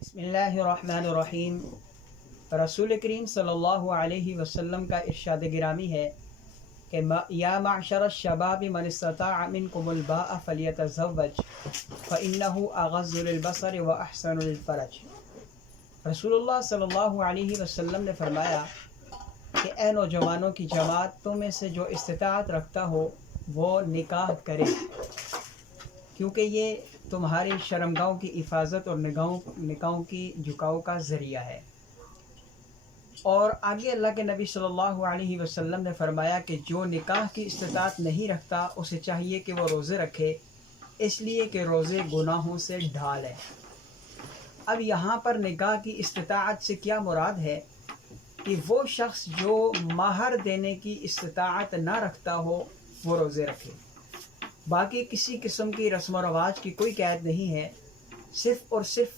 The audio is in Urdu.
بسم اللہ الرحمن الرحیم۔ رسول کریم صلی اللہ علیہ وسلم کا ارشاد گرامی ہے کہ یا معشر الشباب من استطاع منکم الباء فلیتزوج فإنہ اغض للبصر واحسن للفرج۔ رسول اللہ صلی اللہ علیہ وسلم نے فرمایا کہ اے نوجوانوں کی جماعت، تم میں سے جو استطاعت رکھتا ہو وہ نکاح کرے، کیونکہ یہ تمہاری شرمگاہوں کی حفاظت اور نگاہوں کی جھکاؤ کا ذریعہ ہے۔ اور آگے اللہ کے نبی صلی اللہ علیہ وسلم نے فرمایا کہ جو نکاح کی استطاعت نہیں رکھتا اسے چاہیے کہ وہ روزے رکھے، اس لیے کہ روزے گناہوں سے ڈھال ہے۔ اب یہاں پر نکاح کی استطاعت سے کیا مراد ہے کہ وہ شخص جو مہر دینے کی استطاعت نہ رکھتا ہو وہ روزے رکھے۔ باقی کسی قسم کی رسم و رواج کی کوئی قید نہیں ہے، صرف اور صرف